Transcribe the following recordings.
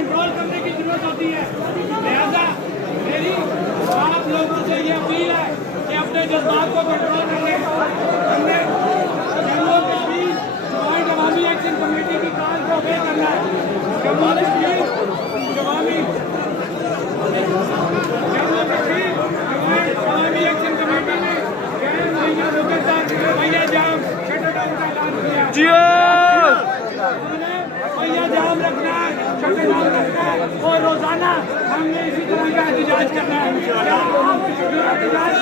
Control करने की जरूरत होती है। लिहाजा मेरी आप लोगों से ये अपील है कि अपने जज्बात को कंट्रोल करें। हमने जम्मू कश्मीर ज्वाइंट अवामी एक्शन कमेटी की काल को obey करना है। जम्मू कश्मीर अवामी एक्शन कमेटी ने गैर मुहैया लोगों तक पहिया जाम शटर डाउन का ऐलान किया। उन्होंने पहिया जाम रखना है, शटर डाउन रखना है और रोजाना हमने इसी तरह का एहतजाज करना है। एहतजाज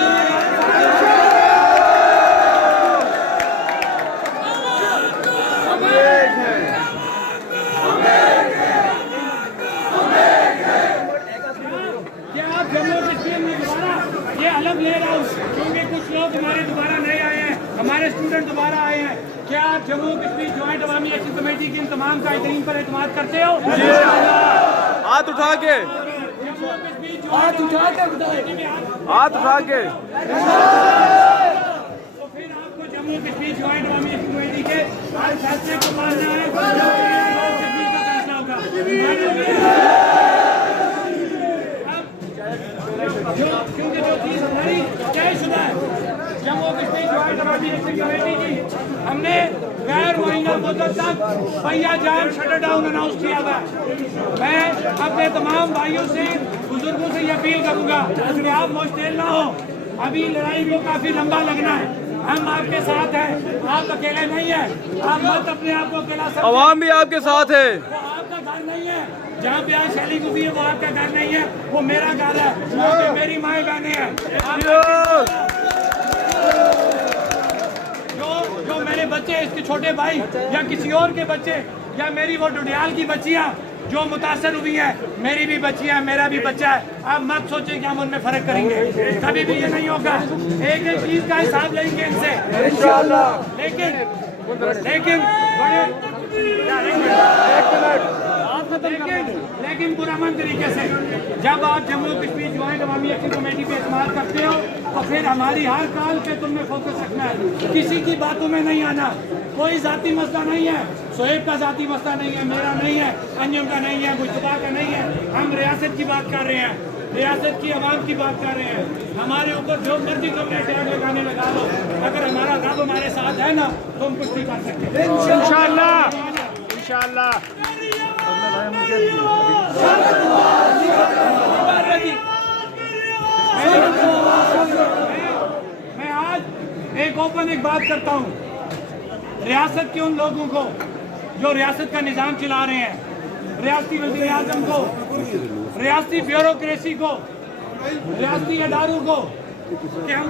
जम्मू कश्मीर में दोबारा ये अलग ले रहा हूँ क्योंकि कुछ लोग हमारे दोबारा नहीं आए हैं, हमारे स्टूडेंट दोबारा आए हैं। क्या आप जम्मू कश्मीर ज्वाइंट अवामी एक्शन कमेटी के इन तमाम कायदीन पर एतमाद करते हो? हाथ उठा के, हाथ उठा के हाथ उठा के। तो फिर आपको जम्मू कश्मीर ज्वाइंट अवामी एक्शन कमेटी के हर फैसले को मानना है। कश्मीर का फैसला होगा क्योंकि जो चीज हमारी तयशुदा है जम्मू कश्मीर ज्वाइंट अवामी एक्शन कमेटी की, हमने गैर मुहैया मुद्दत तक पहिया जाम शटर डाउन अनाउंस किया था। मैं अपने तमाम भाइयों से बुजुर्गों से ये अपील करूंगा कि आप मुश्तिल ना हो, अभी लड़ाई को काफी लंबा लगना है। हम आपके साथ हैं, आप अकेले नहीं है। आप मत अपने आप को अकेला समझें। अवाम भी आपके साथ है। वो आपका घर नहीं है जहाँ पे आज शैली गुजरी है, वो आपका घर नहीं है, वो मेरा घर है, वहाँ पे मेरी माएँ बहनें हैं। जो मेरे बच्चे, इसके छोटे भाई या किसी और के बच्चे या मेरी वो डुडियाल की बच्चियाँ जो मुतासर हुई हैं, मेरी भी बच्चियाँ, मेरा भी बच्चा है। आप मत सोचें कि हम उनमें फर्क करेंगे, कभी भी ये नहीं होगा। एक एक चीज का हिसाब लेंगे इनसे इंशाअल्लाह। लेकिन पुरअमन तरीके से जब आप जम्मू कश्मीर ज्वाइंट अवामी एक्शन कमेटी पे इस्तेमाल करते हो तो फिर हमारी हर काल पे तुमने फोकस रखना है, किसी की बातों में नहीं आना। कोई जाती मसला नहीं है, शोएब का जाती मसला नहीं है, मेरा नहीं है, अंजुम का नहीं है, मुश्तबा का नहीं है। हम रियासत की बात कर रहे हैं, रियासत की आवाम की बात कर रहे हैं। हमारे ऊपर जो मर्जी तुमने टैग लगाने लगा लो, अगर हमारा रब हमारे साथ है ना तो हम कुछ नहीं कर सकते इंशाअल्लाह। इंशाअल्लाह मैं आज एक बात करता हूँ रियासत के उन लोगों को जो रियासत का निज़ाम चला रहे हैं, रियासती वज़ीर आज़म को, रियासती ब्यूरोक्रेसी को, रियासती इदारों को कि हम